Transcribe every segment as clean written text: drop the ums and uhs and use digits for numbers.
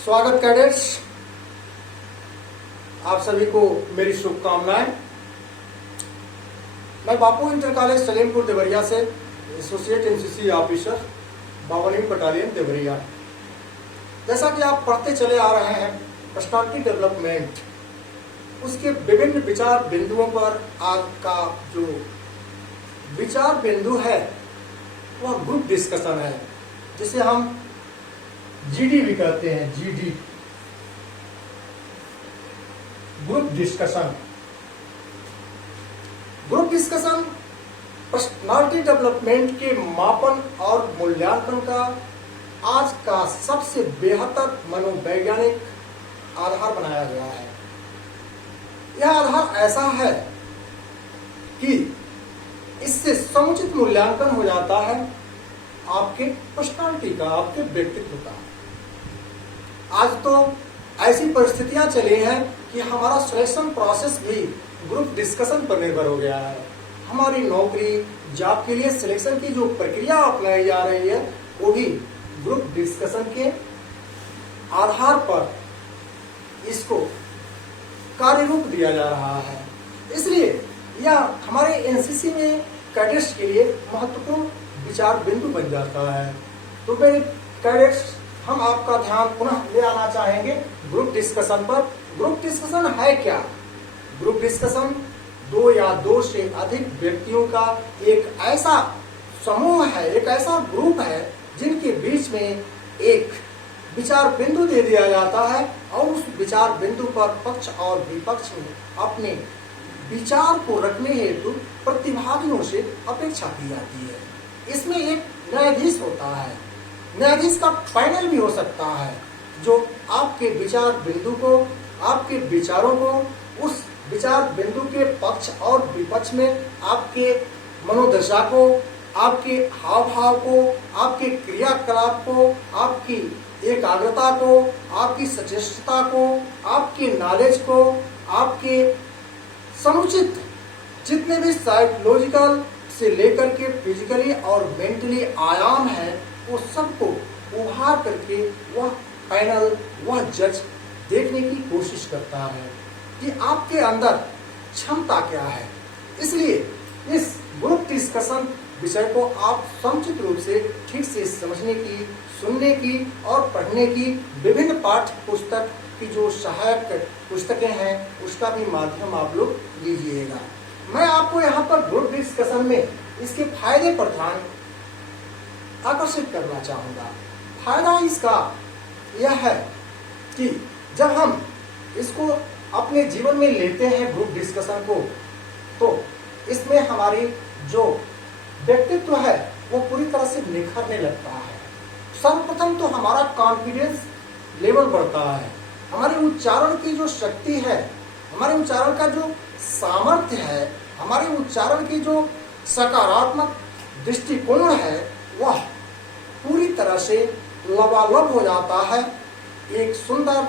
स्वागत कैडेट्स, आप सभी को मेरी शुभकामनाएं। मैं बापू इंटर कॉलेज सलेमपुर देवरिया से एसोसिएट एनसीसी ऑफिसर 52वीं बटालियन देवरिया। जैसा कि आप पढ़ते चले आ रहे हैं पर्सनालिटी डेवलपमेंट, उसके विभिन्न विचार बिंदुओं पर आज का जो विचार बिंदु है वह ग्रुप डिस्कशन है, जिसे हम जीडी भी कहते हैं। GD group discussion. Group discussion personality development के मापन और मूल्यांकन का आज का सबसे बेहतर मनोवैज्ञानिक आधार बनाया गया है। यह आधार ऐसा है कि इससे समुचित मूल्यांकन हो जाता है आपके पर्सनालिटी का, आपके व्यक्तित्व का। आज तो ऐसी परिस्थितियां चली हैं कि हमारा सिलेक्शन प्रोसेस भी ग्रुप डिस्कशन पर निर्भर हो गया है। हमारी नौकरी जॉब के लिए सिलेक्शन की जो प्रक्रिया अपनाई जा रही है वो भी ग्रुप डिस्कशन के आधार पर इसको कार्य रूप दिया जा रहा है। इसलिए यह हमारे एनसीसी में कैडेट्स के लिए महत्वपूर्ण विचार बिंदु बन जाता है। तो मेरे कैडेट्स, हम आपका ध्यान पुनः ले आना चाहेंगे ग्रुप डिस्कशन पर। ग्रुप डिस्कशन है क्या? ग्रुप डिस्कशन दो या दो से अधिक व्यक्तियों का एक ऐसा समूह है, एक ऐसा ग्रुप है जिनके बीच में एक विचार बिंदु दे दिया जाता है और उस विचार बिंदु पर पक्ष और विपक्ष में अपने विचार को रखने हेतु प्रतिभागियों से अपेक्षा की जाती है। इसमें एक न्यायाधीश होता है। न्यायाधीश का पैनल भी हो सकता है जो आपके विचार बिंदु को, आपके विचारों को, उस विचार बिंदु के पक्ष और विपक्ष में आपके मनोदशा को, आपके हाव भाव को, आपके क्रियाकलाप को, आपकी एकाग्रता को, आपकी सचेतता को, आपके नॉलेज को, आपके समुचित जितने भी साइकोलॉजिकल से लेकर के फिजिकली और मेंटली आयाम है वो सबको उभार करके वह पैनल, वह जज देखने की कोशिश करता है कि आपके अंदर क्षमता क्या है। इसलिए इस ग्रुप डिस्कशन विषय को आप समुचित रूप से ठीक से समझने की, सुनने की और पढ़ने की विभिन्न पाठ्य पुस्तक की जो सहायक पुस्तकें हैं उसका भी माध्यम आप लोग लीजिएगा। मैं आपको यहाँ पर ग्रुप डिस्कशन में इसके फायदे पर ध्यान आकर्षित करना चाहूंगा। फायदा इसका यह है कि जब हम इसको अपने जीवन में लेते हैं ग्रुप डिस्कशन को, तो इसमें हमारी जो व्यक्तित्व है वो पूरी तरह से निखरने लगता है। सर्वप्रथम तो हमारा कॉन्फिडेंस लेवल बढ़ता है। हमारे उच्चारण की जो शक्ति है, हमारे उच्चारण का जो सामर्थ्य है, हमारे उच्चारण की जो सकारात्मक दृष्टिकोण है वह पूरी तरह से लबालब हो जाता है एक सुंदर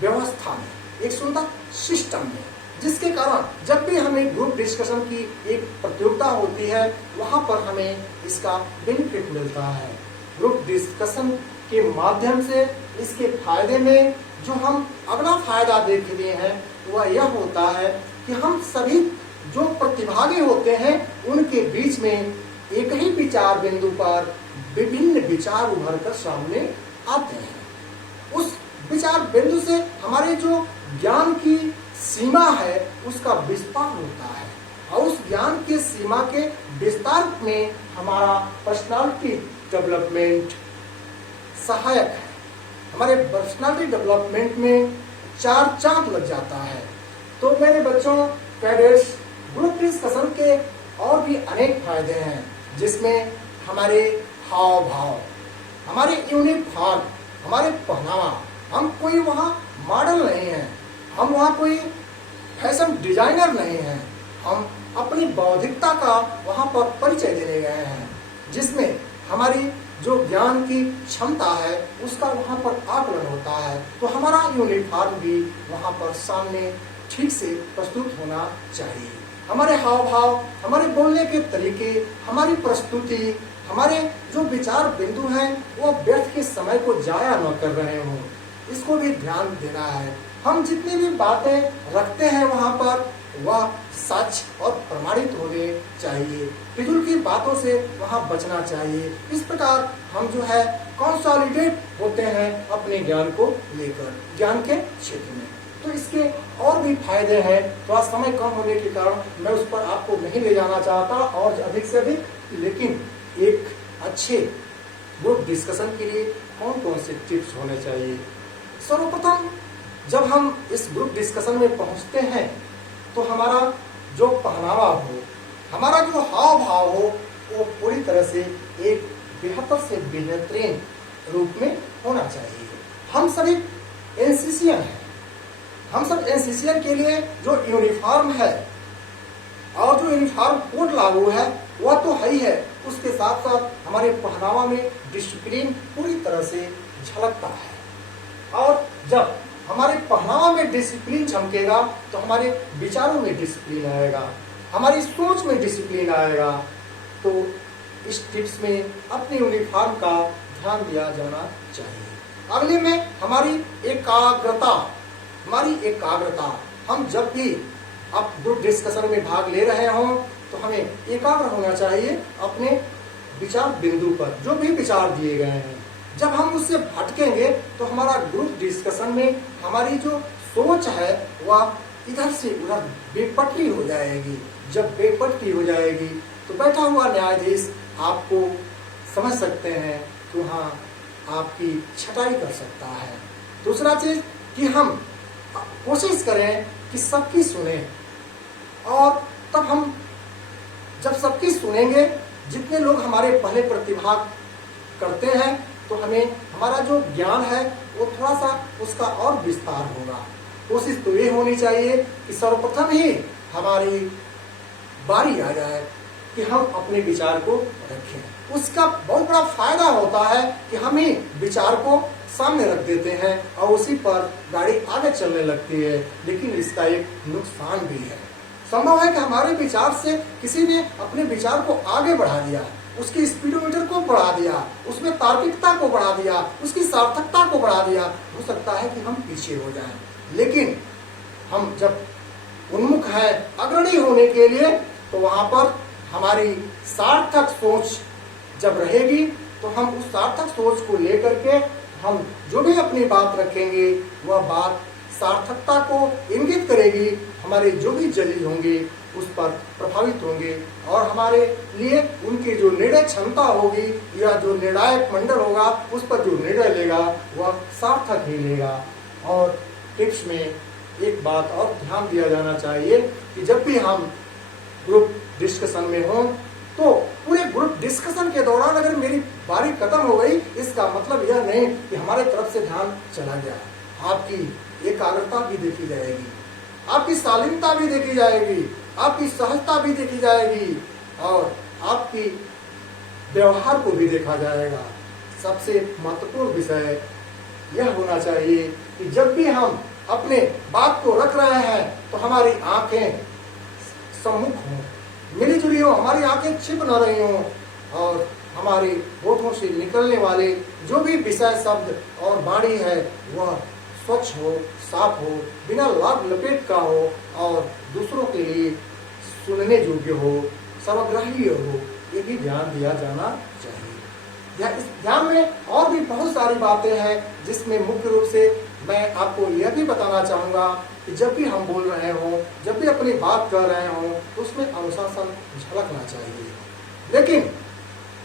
व्यवस्था में, एक सुंदर सिस्टम में, जिसके कारण जब भी हमें ग्रुप डिस्कशन की एक प्रतियोगिता होती है वहां पर हमें इसका बेनिफिट मिलता है। ग्रुप डिस्कशन के माध्यम से इसके फायदे में जो हम अगला फायदा देख रहे हैं वह यह होता है कि हम सभी जो प्रतिभागी होते हैं उनके बीच में एक ही विचार बिंदु पर विभिन्न विचार उभर कर सामने आते हैं। उस विचार बिंदु से हमारे जो ज्ञान की सीमा है उसका विस्तार होता है और उस ज्ञान के सीमा के विस्तार में हमारा पर्सनालिटी डेवलपमेंट सहायक है। हमारे पर्सनालिटी डेवलपमेंट में 4 चांद लग जाता है। तो मेरे बच्चों, कैडेट्स, ग्रुप डिस्कशन के और भी अनेक फायदे हैं, जिसमें हमारे हाव भाव, हमारे यूनिफॉर्म, हमारे पहनावा, हम कोई वहाँ मॉडल नहीं हैं, हम वहाँ कोई फैशन डिजाइनर नहीं हैं, हम अपनी बौद्धिकता का वहाँ पर परिचय देने गए हैं, जिसमें हमारी जो ज्ञान की क्षमता है उसका वहाँ पर आकलन होता है। तो हमारा यूनिफॉर्म भी वहाँ पर सामने ठीक से प्रस्तुत होना चाहिए। हमारे हाव भाव, हमारे बोलने के तरीके, हमारी प्रस्तुति, हमारे जो विचार बिंदु हैं वो व्यर्थ के समय को जाया न कर रहे हों। इसको भी ध्यान देना है। हम जितनी भी बातें रखते हैं वहाँ पर वह सच और प्रमाणित होने चाहिए। फिजूल की बातों से वहाँ बचना चाहिए। इस प्रकार हम जो है कंसोलिडेट होते हैं अपने ज्ञान को लेकर, ज्ञान के क्षेत्र में। तो इसके और भी फायदे हैं, थोड़ा समय कम होने के कारण मैं उस पर आपको नहीं ले जाना चाहता और अधिक से अधिक, लेकिन एक अच्छे ग्रुप डिस्कशन के लिए कौन कौन से टिप्स होने चाहिए। सर्वप्रथम जब हम इस ग्रुप डिस्कशन में पहुंचते हैं तो हमारा जो पहनावा हो, हमारा जो हाव भाव हो, वो पूरी तरह से एक बेहतर से बेहतरीन रूप में होना चाहिए। हम सभी एनसीसीएन हैं, हम सब एनसीसीएन के लिए जो यूनिफॉर्म है और जो यूनिफॉर्म कोड लागू है वह तो है ही है, उसके साथ साथ हमारे पहनावा में डिसिप्लिन पूरी तरह से झलकता है। और जब हमारे पहनावा में डिसिप्लिन झलकेगा तो हमारे विचारों में डिसिप्लिन आएगा, हमारी सोच में डिसिप्लिन आएगा। तो इस टिप्स में अपनी यूनिफॉर्म का ध्यान दिया जाना चाहिए। अगले में हमारी एकाग्रता, हम जब भी आप ग्रुप डिस्कशन में भाग ले रहे हों तो हमें एकाग्र होना चाहिए अपने विचार बिंदु पर, जो भी विचार दिए गए हैं। जब हम उससे भटकेंगे तो हमारा ग्रुप डिस्कशन में हमारी जो सोच है वह इधर से उधर बेपटरी हो जाएगी। जब बेपटरी हो जाएगी तो बैठा हुआ न्यायाधीश आपको समझ सकते हैं कि हाँ आपकी छटाई कर सकता है। दूसरा चीज कि हम कोशिश करें कि सबकी सुने, और तब हम जब सबकी सुनेंगे, जितने लोग हमारे पहले प्रतिभाग करते हैं तो हमें हमारा जो ज्ञान है वो थोड़ा सा उसका और विस्तार होगा। कोशिश तो ये होनी चाहिए कि सर्वप्रथम ही हमारी बारी आ जाए कि हम अपने विचार को रखें। उसका बहुत बड़ा फायदा होता है कि हम ही विचार को सामने रख देते हैं और उसी पर गाड़ी आगे चलने लगती है, लेकिन इसका एक नुकसान भी है। संभव है कि हमारे विचार से किसी ने अपने विचार को आगे बढ़ा दिया, उसकी स्पीडोमीटर को बढ़ा दिया, उसमें तार्किकता को बढ़ा दिया, उसकी सार्थकता को बढ़ा दिया। हो सकता है कि हम पीछे हो जाएं, लेकिन हम जब उन्मुख हैं अग्रणी होने के लिए तो वहां पर हमारी सार्थक सोच जब रहेगी तो हम उस सार्थक सोच को लेकर के हम जो भी अपनी बात रखेंगे वह बात सार्थकता को इंगित करेगी। हमारे जो भी जज होंगे उस पर प्रभावित होंगे और हमारे लिए उनकी जो निर्णय क्षमता होगी या जो निर्णायक मंडल होगा उस पर जो निर्णय लेगा वह सार्थक ही लेगा। और टिप्स में एक बात और ध्यान दिया जाना चाहिए कि जब भी हम ग्रुप डिस्कशन में हों तो पूरे ग्रुप डिस्कशन के दौरान अगर मेरी बारी खत्म हो गई, इसका मतलब यह नहीं कि हमारे तरफ से ध्यान चला गया। आपकी एकाग्रता भी देखी जाएगी, आपकी शालीनता भी देखी जाएगी, आपकी सहजता भी देखी जाएगी और आपकी व्यवहार को भी देखा जाएगा। सबसे महत्वपूर्ण विषय यह होना चाहिए कि जब भी हम अपने बात को रख रहे हैं तो हमारी आंखें सम्मुख हों, मिली जुली हो, हमारी आंखें छिप न रही हों और हमारे होठों से निकलने वाले जो भी विषय शब्द और वाणी है वह स्वच्छ हो, साफ हो, बिना लाभ लपेट का हो और दूसरों के लिए सुनने योग्य हो, सर्वग्राही हो। ये भी ध्यान दिया जाना चाहिए। इस ध्यान में और भी बहुत सारी बातें हैं जिसमें मुख्य रूप से मैं आपको यह भी बताना चाहूँगा कि जब भी हम बोल रहे हों, जब भी अपनी बात कर रहे हों तो उसमें अनुशासन झलकना चाहिए। लेकिन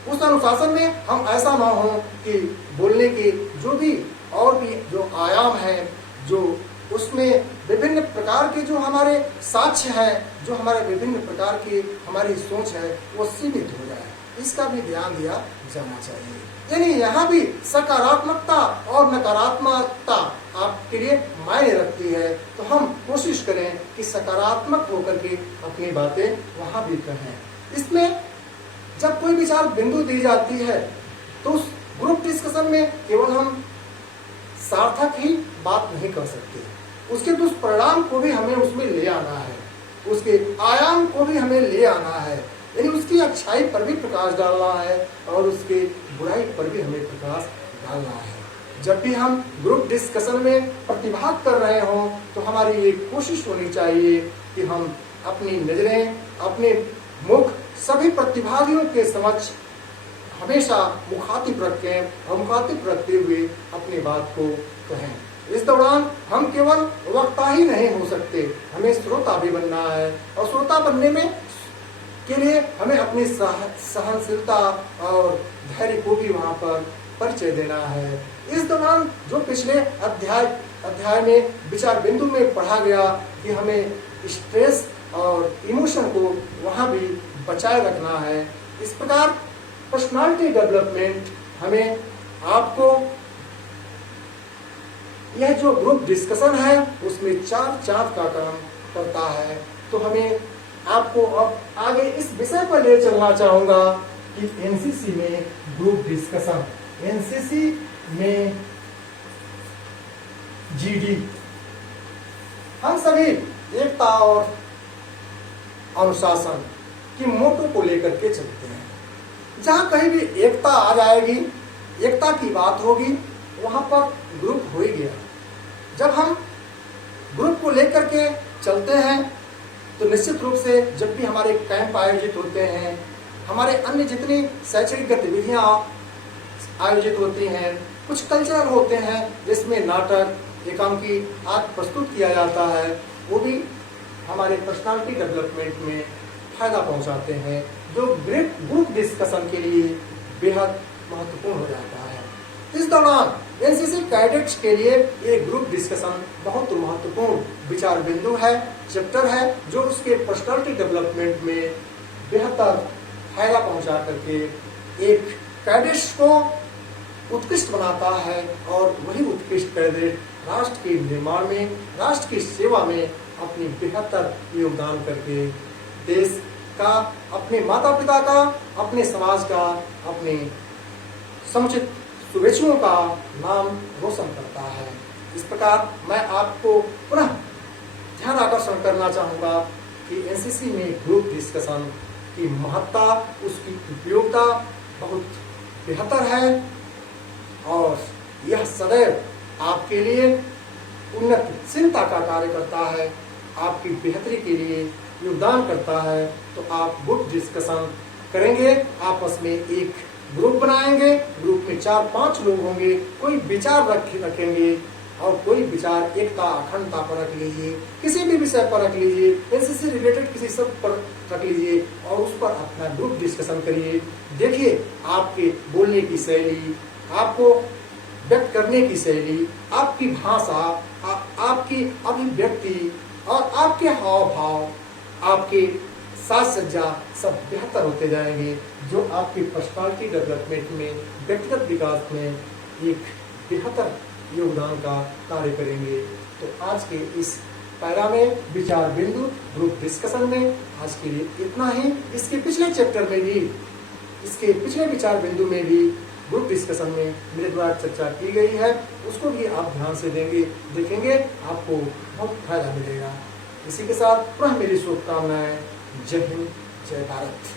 उस अनुशासन में हम ऐसा ना हो कि बोलने के जो भी और भी जो आयाम हैं, जो उसमें विभिन्न प्रकार के जो हमारे साक्ष्य हैं, जो हमारे विभिन्न प्रकार की हमारी सोच है वो सीमित हो जाए, इसका भी ध्यान दिया जाना चाहिए। यानी यहाँ भी सकारात्मकता और नकारात्मकता आपके लिए मायने रखती है, तो हम कोशिश करें कि सकारात्मक होकर के अपनी बातें वहाँ भी कहें। इसमें जब कोई विचार बिंदु दी जाती है तो उस ग्रुप डिस्कशन में केवल हम सार्थक ही बात नहीं कर सकते, उसके दुष्परिणाम को भी हमें उसमें ले आना है, उसके आयाम को भी हमें ले आना है, यानी उसकी अच्छाई पर भी प्रकाश डालना है और उसके बुराई पर भी हमें प्रकाश डालना है। जब भी हम ग्रुप डिस्कशन में प्रतिभाग कर रहे हों तो हमारी ये कोशिश होनी चाहिए कि हम अपनी नजरें, अपने मुख सभी प्रतिभागियों के समक्ष हमेशा मुखातिब रखें और मुखातिब रखते हुए अपनी बात को कहें। इस दौरान हम केवल वक्ता ही नहीं हो सकते, हमें श्रोता भी बनना है और श्रोता बनने में के लिए हमें अपनी सहनशीलता और धैर्य को भी वहाँ पर परिचय देना है। इस दौरान जो पिछले अध्याय में विचार बिंदु में पढ़ा गया कि हमें स्ट्रेस और इमोशन को वहाँ भी बचाए रखना है। इस प्रकार पर्सनालिटी डेवलपमेंट हमें आपको यह जो ग्रुप डिस्कशन है उसमें 4 चांद का काम करता है। तो हमें आपको अब आगे इस विषय पर ले चलना चाहूंगा कि एनसीसी में ग्रुप डिस्कशन, एनसीसी में जीडी, हम सभी एकता और अनुशासन की मोटो को लेकर के चलते हैं। जहां कहीं भी एकता आ जाएगी, एकता की बात होगी, वहां पर ग्रुप हो ही गया। जब हम ग्रुप को लेकर के चलते हैं तो निश्चित रूप से जब भी हमारे कैंप आयोजित होते हैं, हमारे अन्य जितनी शैक्षणिक गतिविधियां आयोजित होती हैं, कुछ कल्चरल होते हैं जिसमें नाटक, एकांकी आदि प्रस्तुत किया जाता है, वो भी हमारे पर्सनालिटी डेवलपमेंट में फायदा पहुंचाते हैं, जो ग्रुप डिस्कशन के लिए बेहद महत्वपूर्ण हो जाता है। इस दौरान एनसीसी कैडेट्स के लिए ये ग्रुप डिस्कशन बहुत महत्वपूर्ण विचार बिंदु है, चैप्टर है, जो उसके पर्सनालिटी डेवलपमेंट में बेहतर फायदा पहुंचा करके एक कैडेट्स को उत्कृष्ट बनाता है और वही उत्कृष्ट कैडेट राष्ट्र के निर्माण में, राष्ट्र की सेवा में अपनी बेहतर योगदान करके देश का, अपने माता पिता का, अपने समाज का, अपने समुचित शुभेच्छुओं का नाम रोशन करता है। इस प्रकार मैं आपको पुनः ध्यान आकर्षण करना चाहूंगा कि एनसीसी में ग्रुप डिस्कशन की महत्ता, उसकी उपयोगिता बहुत बेहतर है और यह सदैव आपके लिए उन्नतिशीलता का कार्य करता है, आपकी बेहतरी के लिए योगदान करता है। तो आप ग्रुप डिस्कशन करेंगे, आपस में एक ग्रुप बनाएंगे, ग्रुप में 4-5 लोग होंगे, कोई विचार रखेंगे और कोई विचार एकता अखंडता पर रख लीजिए, किसी भी विषय पर रख लीजिए, एनसीसी रिलेटेड किसी सब पर रख लीजिए और उस पर अपना ग्रुप डिस्कशन करिए। देखिए आपके बोलने की शैली, आपको व्यक्त करने की शैली, आपकी भाषा, आपकी अभिव्यक्ति और आपके हाव भाव, आपके साज सज्जा सब बेहतर होते जाएंगे, जो आपकी पर्सनालिटी डेवलपमेंट में, व्यक्तिगत विकास में एक बेहतर योगदान का कार्य करेंगे। तो आज के इस पैरा में विचार बिंदु ग्रुप डिस्कशन में आज के लिए इतना ही। इसके पिछले चैप्टर में भी, इसके पिछले विचार बिंदु में भी ग्रुप डिस्कशन में मेरे द्वारा चर्चा की गई है, उसको भी आप ध्यान से देखेंगे, आपको बहुत फायदा मिलेगा। इसी के साथ पुनः मेरी शुभकामनाएं। जय हिंद, जय भारत।